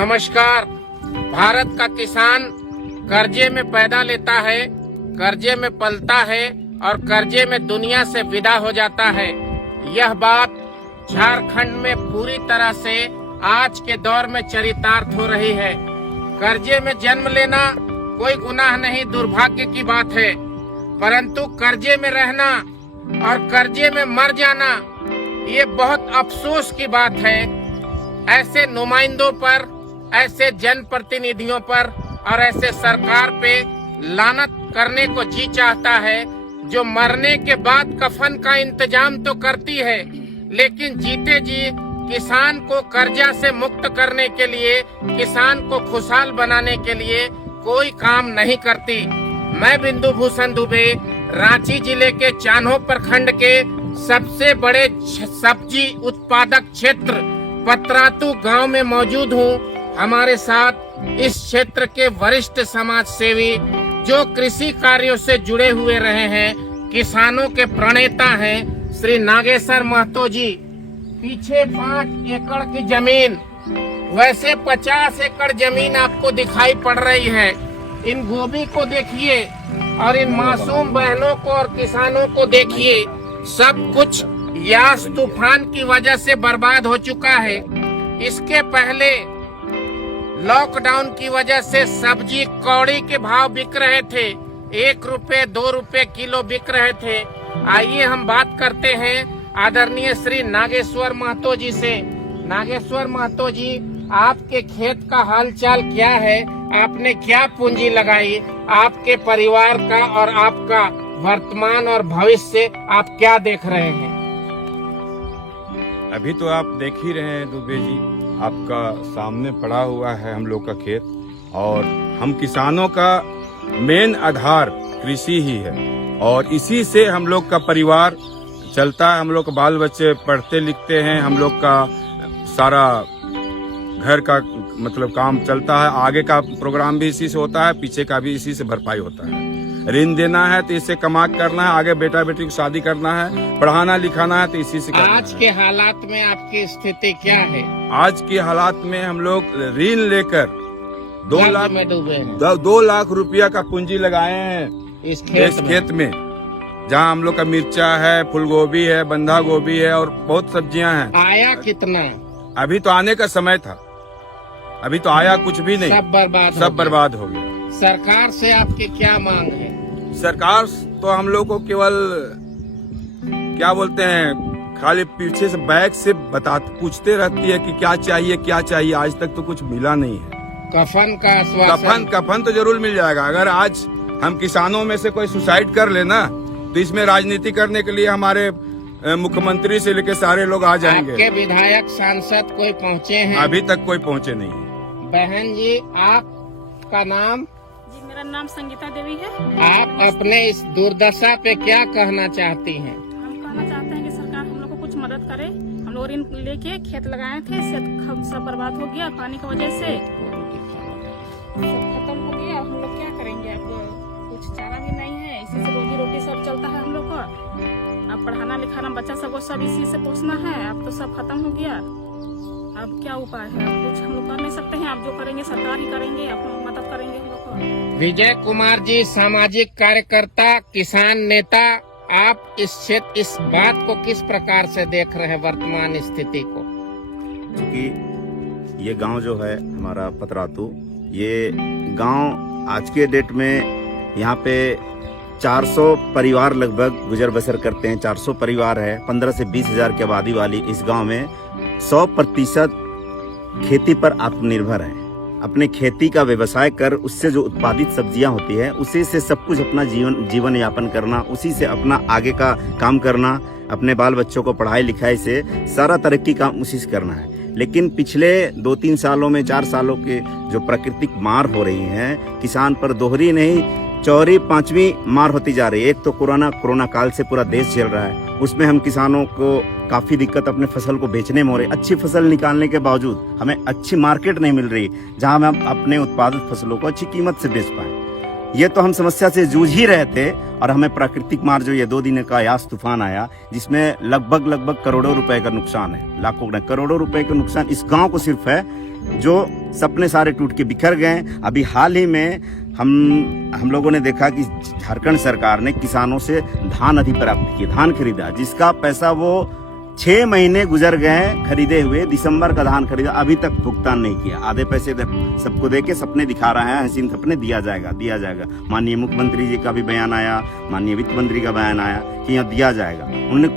नमस्कार। भारत का किसान कर्जे में पैदा लेता है, कर्जे में पलता है और कर्जे में दुनिया से विदा हो जाता है। यह बात झारखंड में पूरी तरह से आज के दौर में चरितार्थ हो रही है। कर्जे में जन्म लेना कोई गुनाह नहीं, दुर्भाग्य की बात है, परंतु कर्जे में रहना और कर्जे में मर जाना ये बहुत अफसोस की बात है। ऐसे नुमाइंदों पर, ऐसे जनप्रतिनिधियों पर और ऐसे सरकार पे लानत करने को जी चाहता है, जो मरने के बाद कफन का इंतजाम तो करती है, लेकिन जीते जी किसान को कर्जा से मुक्त करने के लिए, किसान को खुशहाल बनाने के लिए कोई काम नहीं करती। मैं बिंदु भूषण दुबे रांची जिले के चान्हो प्रखंड के सबसे बड़े सब्जी उत्पादक क्षेत्र पतरातू गांव में मौजूद हूं। हमारे साथ इस क्षेत्र के वरिष्ठ समाज सेवी जो कृषि कार्यों से जुड़े हुए रहे हैं, किसानों के प्रणेता हैं, श्री नागेश्वर महतो जी। पीछे 5 एकड़ की जमीन, वैसे 50 एकड़ जमीन आपको दिखाई पड़ रही है। इन गोभी को देखिए और इन मासूम बहनों को और किसानों को देखिए। सब कुछ यास तूफान की वजह से बर्बाद हो चुका है। इसके पहले लॉकडाउन की वजह से सब्जी कौड़ी के भाव बिक रहे थे, 1 रुपए 2 रुपए किलो बिक रहे थे। आइए हम बात करते हैं आदरणीय श्री नागेश्वर महतो जी से। नागेश्वर महतो जी, आपके खेत का हालचाल क्या है? आपने क्या पूंजी लगाई? आपके परिवार का और आपका वर्तमान और भविष्य आप क्या देख रहे हैं? अभी तो आप देख ही रहे हैं दुबे जी, आपका सामने पड़ा हुआ है हम लोग का खेत, और हम किसानों का मेन आधार कृषि ही है और इसी से हम लोग का परिवार चलता है। हम लोग का बाल बच्चे पढ़ते लिखते हैं, हम लोग का सारा घर का मतलब काम चलता है। आगे का प्रोग्राम भी इसी से होता है, पीछे का भी इसी से भरपाई होता है। ऋण देना है तो इससे कमा करना है, आगे बेटा बेटी को शादी करना है, पढ़ाना लिखाना है तो इसी से करना आज के हालात में आपकी स्थिति क्या है? आज के हालात में हम लोग ऋण लेकर 2 लाख में डूबे हैं। 2 लाख रुपया का पूंजी लगाए हैं इस खेत में, जहाँ हम लोग का मिर्चा है, फूल गोभी है, बंधा गोभी है और बहुत सब्जियां हैं। आया कितना? अभी तो आने का समय था, अभी तो आया कुछ भी नहीं, सब बर्बाद हो गया। सरकार से आपकी क्या मांग है? सरकार तो हम लोग को केवल क्या बोलते हैं, खाली पीछे से बैग से पूछते रहती है कि क्या चाहिए क्या चाहिए। आज तक तो कुछ मिला नहीं है। कफन का आश्वासन? कफन तो जरूर मिल जाएगा। अगर आज हम किसानों में से कोई सुसाइड कर लेना तो इसमें राजनीति करने के लिए हमारे मुख्यमंत्री से लेकर सारे लोग आ जाएंगे। आपके विधायक सांसद कोई पहुँचे हैं? अभी तक कोई पहुँचे नहीं है। बहन जी, आपका नाम? जी, मेरा नाम संगीता देवी है। आप अपने इस दुर्दशा पे क्या कहना चाहती हैं? हम कहना चाहते हैं कि सरकार हम लोग को कुछ मदद करे। हम लोग ऋण लेके खेत लगाए थे, सब बर्बाद हो गया पानी की वजह से, सब खत्म हो गया। हम लोग क्या करेंगे? अब कुछ चारा भी नहीं है, इसी से रोजी रोटी सब चलता है हम लोग का। अब पढ़ाना लिखाना बच्चा सबको सब इसी से पोसना है। अब तो सब खत्म हो गया, अब क्या उपाय है? अब कुछ हम लोग कर नहीं सकते हैं। आप जो करेंगे सरकार ही करेंगे, आप लोग मदद करेंगे हम लोग को। विजय कुमार जी, सामाजिक कार्यकर्ता, किसान नेता, आप इस बात को किस प्रकार से देख रहे हैं, वर्तमान स्थिति को? क्योंकि ये गांव जो है हमारा पतरातू, ये गांव आज के डेट में यहाँ पे 400 परिवार लगभग गुजर बसर करते हैं। 400 परिवार है, 15 से 20 हजार की आबादी वाली इस गांव में 100% खेती पर आत्मनिर्भर है। अपने खेती का व्यवसाय कर उससे जो उत्पादित सब्जियां होती है उसी से सब कुछ अपना जीवन यापन करना, उसी से अपना आगे का काम करना, अपने बाल बच्चों को पढ़ाई लिखाई से सारा तरक्की काम उसी से करना है। लेकिन पिछले 2-3 सालों में 4 सालों के जो प्राकृतिक मार हो रही हैं, किसान पर दोहरी नहीं 4वीं 5वीं मार होती जा रही है। एक तो कोरोना काल से पूरा देश झेल रहा है, उसमें हम किसानों को काफी दिक्कत अपने फसल को बेचने में हो रही। अच्छी फसल निकालने के बावजूद हमें अच्छी मार्केट नहीं मिल रही, जहां हम अपने उत्पादित फसलों को अच्छी कीमत से बेच पाए। ये तो हम समस्या से जूझ ही रहे थे और हमें प्राकृतिक मार जो ये 2 दिन का यास तूफान आया, जिसमें लगभग करोड़ों रुपए का नुकसान है, लाखों नहीं करोड़ों रुपए का नुकसान इस गांव को सिर्फ है, जो सपने सारे टूट के बिखर गए। अभी हाल ही में हम लोगों ने देखा कि झारखंड सरकार ने किसानों से धान अधिप्राप्त किया, धान खरीदा, जिसका पैसा वो 6 महीने गुजर गए खरीदे हुए, दिसंबर का धान खरीदा, अभी तक भुगतान नहीं किया। आधे पैसे सबको देके सपने दिखा रहे हैं, हसीन सपने, दिया जाएगा। माननीय मुख्यमंत्री जी का भी बयान आया, माननीय वित्त मंत्री का बयान आया कि यहाँ दिया जाएगा।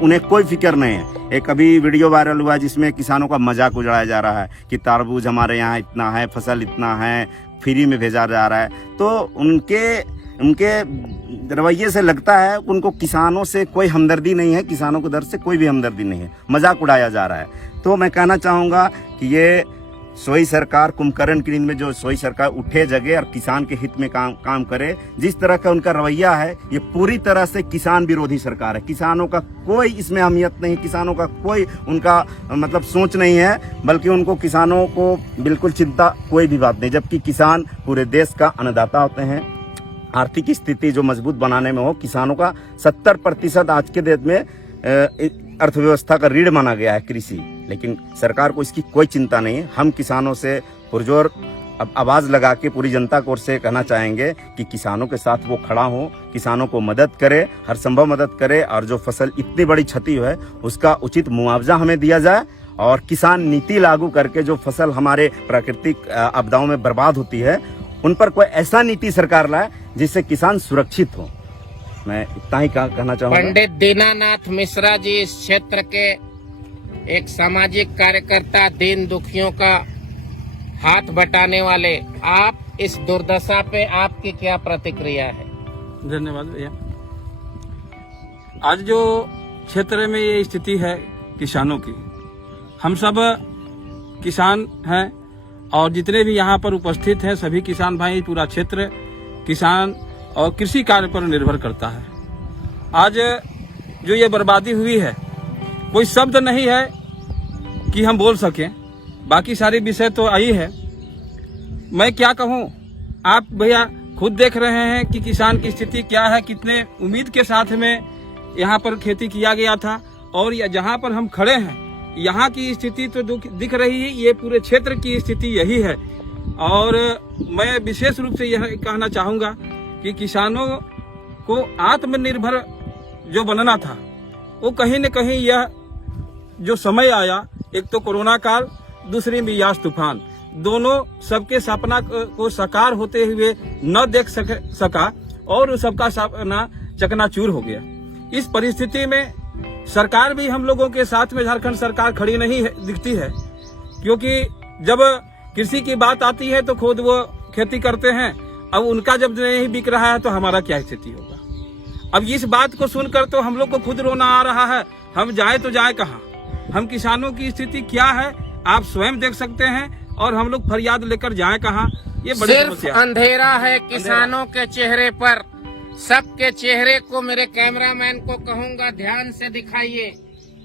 उन्हें कोई फिक्र नहीं है। एक अभी वीडियो वायरल हुआ जिसमें किसानों का मजाक उड़ाया जा रहा है कि तरबूज हमारे यहाँ इतना है, फसल इतना है, फ्री में भेजा जा रहा है। तो उनके रवैये से लगता है उनको किसानों से कोई हमदर्दी नहीं है, किसानों को दर्द से कोई भी हमदर्दी नहीं है, मजाक उड़ाया जा रहा है। तो मैं कहना चाहूँगा कि ये सोई सरकार, कुंभकर्ण की नींद में जो सोई सरकार उठे जगे और किसान के हित में काम करे। जिस तरह का उनका रवैया है, ये पूरी तरह से किसान विरोधी सरकार है। किसानों का कोई इसमें अहमियत नहीं, किसानों का कोई उनका मतलब सोच नहीं है, बल्कि उनको किसानों को बिल्कुल चिंता कोई भी बात नहीं, जबकि किसान पूरे देश का अन्नदाता होते हैं। आर्थिक स्थिति जो मजबूत बनाने में हो, किसानों का 70% आज के देश में अर्थव्यवस्था का रीढ़ माना गया है कृषि, लेकिन सरकार को इसकी कोई चिंता नहीं है। हम किसानों से पुरजोर आवाज लगा के पूरी जनता को ओर से कहना चाहेंगे कि किसानों के साथ वो खड़ा हो, किसानों को मदद करे, हर संभव मदद करे, और जो फसल इतनी बड़ी क्षति है उसका उचित मुआवजा हमें दिया जाए, और किसान नीति लागू करके जो फसल हमारे प्राकृतिक आपदाओं में बर्बाद होती है उन पर कोई ऐसा नीति सरकार लाए जिससे किसान सुरक्षित हो। मैं इतना ही कहना चाहूँगा। पंडित दीनानाथ मिश्रा जी इस क्षेत्र के एक सामाजिक कार्यकर्ता, दीन दुखियों का हाथ बटाने वाले, आप इस दुर्दशा पे आपकी क्या प्रतिक्रिया है? धन्यवाद भैया। आज जो क्षेत्र में ये स्थिति है किसानों की, हम सब किसान हैं और जितने भी यहाँ पर उपस्थित हैं सभी किसान भाई, पूरा क्षेत्र किसान और कृषि कार्य पर निर्भर करता है। आज जो ये बर्बादी हुई है, कोई शब्द नहीं है कि हम बोल सकें, बाकी सारी विषय तो आई है। मैं क्या कहूँ, आप भैया खुद देख रहे हैं कि किसान की स्थिति क्या है, कितने उम्मीद के साथ में यहाँ पर खेती किया गया था, और जहाँ पर हम खड़े हैं यहाँ की स्थिति तो दिख रही है, ये पूरे क्षेत्र की स्थिति यही है। और मैं विशेष रूप से यह कहना चाहूँगा कि किसानों को आत्मनिर्भर जो बनना था, वो कहीं न कहीं यह जो समय आया, एक तो कोरोना काल, दूसरी में यास तूफान, दोनों सबके सपना को साकार होते हुए न देख सका और सबका सपना चकनाचूर हो गया। इस परिस्थिति में सरकार भी हम लोगों के साथ में, झारखंड सरकार खड़ी नहीं है, दिखती है, क्योंकि जब कृषि की बात आती है तो खुद वो खेती करते हैं। अब उनका जब नहीं बिक रहा है तो हमारा क्या स्थिति होगा? अब इस बात को सुनकर तो हम लोग को खुद रोना आ रहा है। हम जाए तो जाए कहाँ? हम किसानों की स्थिति क्या है आप स्वयं देख सकते हैं, और हम लोग फरियाद लेकर जाए कहाँ? ये बड़ी समस्या। अंधेरा है किसानों के चेहरे पर। सबके चेहरे को मेरे कैमरामैन को कहूंगा ध्यान से दिखाइए।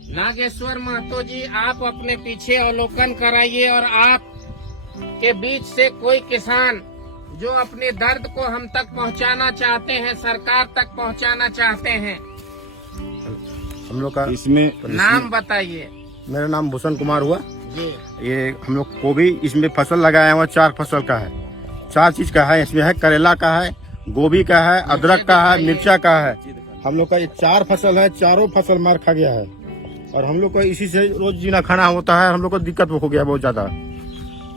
नागेश्वर महतो जी, आप अपने पीछे अवलोकन कराइए, और आप के बीच से कोई किसान जो अपने दर्द को हम तक पहुंचाना चाहते हैं, सरकार तक पहुंचाना चाहते हैं, हम लोग का इसमें नाम बताइए। मेरा नाम भूषण कुमार हुआ जी। ये हम लोग को भी इसमें फसल लगाया हुआ 4 फसल का है, 4 चीज का है। इसमें है करेला का है, गोभी का है, अदरक का है, मिर्चा का है। हम लोग का ये 4 फसल है, चारों फसल मार खा गया है, और हम लोग को इसी से रोज जीना खाना होता है। हम लोग को दिक्कत हो गया बहुत ज्यादा।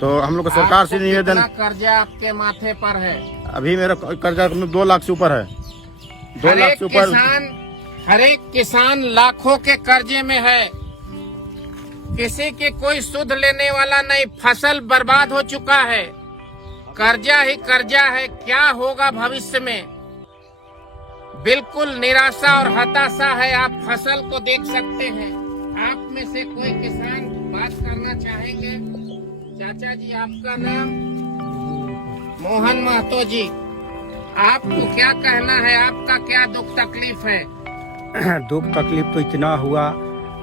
तो हम लोग को सरकार से निवेदन, कर्जा आपके माथे पर है? अभी मेरा कर्जा 2 लाख से ऊपर है, 2 लाख से ऊपर। हर एक किसान लाखों के कर्जे में है, किसी की कोई सुध लेने वाला नहीं, फसल बर्बाद हो चुका है, कर्जा ही कर्जा है। क्या होगा भविष्य में? बिल्कुल निराशा और हताशा है। आप फसल को देख सकते हैं। आप में से कोई किसान बात करना चाहेंगे? चाचा जी, आपका नाम? मोहन महतो जी, आपको क्या कहना है? आपका क्या दुख तकलीफ है? दुख तकलीफ तो इतना हुआ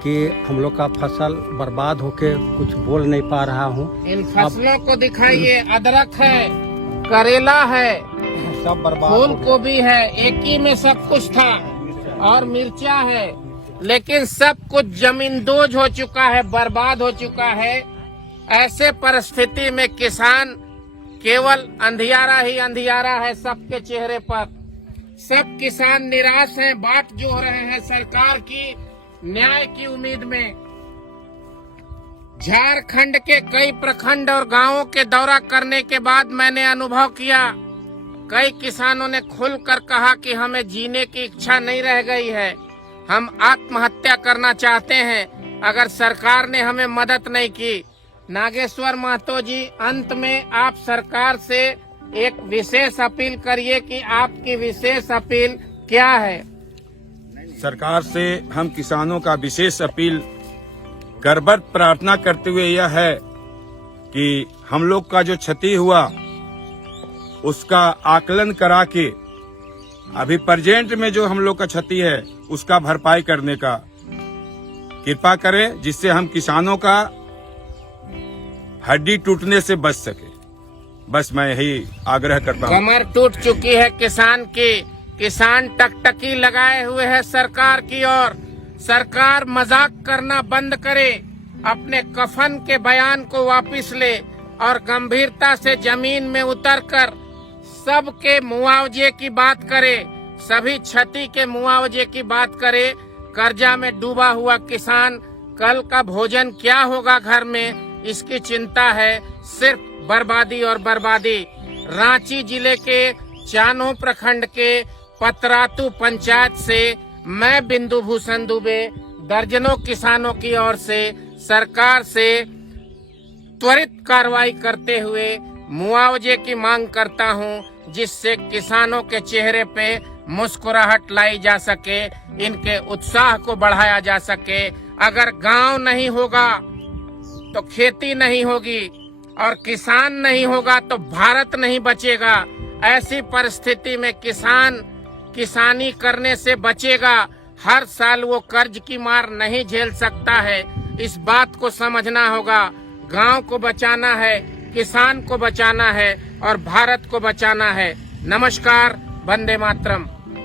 कि हम लोग का फसल बर्बाद होके कुछ बोल नहीं पा रहा हूँ। इन फसलों को दिखाइए। अदरक है, करेला है, सब बर्बाद फूल हो गया। गोभी है, एक ही में सब कुछ था, और मिर्चा है, लेकिन सब कुछ जमींदोज हो चुका है, बर्बाद हो चुका है। ऐसे परिस्थिति में किसान केवल अंधियारा ही अंधियारा है सबके चेहरे पर। सब किसान निराश हैं, बाट जोह रहे हैं सरकार की न्याय की उम्मीद में। झारखंड के कई प्रखंड और गांवों के दौरा करने के बाद मैंने अनुभव किया, कई किसानों ने खुलकर कहा कि हमें जीने की इच्छा नहीं रह गई है, हम आत्महत्या करना चाहते हैं अगर सरकार ने हमें मदद नहीं की। नागेश्वर महतो जी, अंत में आप सरकार से एक विशेष अपील करिए कि आपकी विशेष अपील क्या है। सरकार से हम किसानों का विशेष अपील करबद्ध प्रार्थना करते हुए यह है कि हम लोग का जो क्षति हुआ उसका आकलन करा के अभी प्रेजेंट में जो हम लोग का क्षति है उसका भरपाई करने का कृपा करें, जिससे हम किसानों का हड्डी टूटने से बच सके। बस मैं यही आग्रह करता हूँ। कमर टूट चुकी है किसान की, किसान टकटकी लगाए हुए है सरकार की ओर। सरकार मजाक करना बंद करे, अपने कफन के बयान को वापस ले और गंभीरता से जमीन में उतरकर सबके मुआवजे की बात करे, सभी क्षति के मुआवजे की बात करे। कर्जा में डूबा हुआ किसान कल का भोजन क्या होगा घर में, इसकी चिंता है, सिर्फ बर्बादी और बर्बादी। रांची जिले के चानो प्रखंड के पतरातू पंचायत से मैं बिंदु भूषण दुबे दर्जनों किसानों की ओर से सरकार से त्वरित कार्रवाई करते हुए मुआवजे की मांग करता हूं, जिससे किसानों के चेहरे पे मुस्कुराहट लाई जा सके, इनके उत्साह को बढ़ाया जा सके। अगर गांव नहीं होगा तो खेती नहीं होगी, और किसान नहीं होगा तो भारत नहीं बचेगा। ऐसी परिस्थिति में किसान किसानी करने से बचेगा, हर साल वो कर्ज की मार नहीं झेल सकता है। इस बात को समझना होगा, गांव को बचाना है, किसान को बचाना है और भारत को बचाना है। नमस्कार, वंदे मातरम।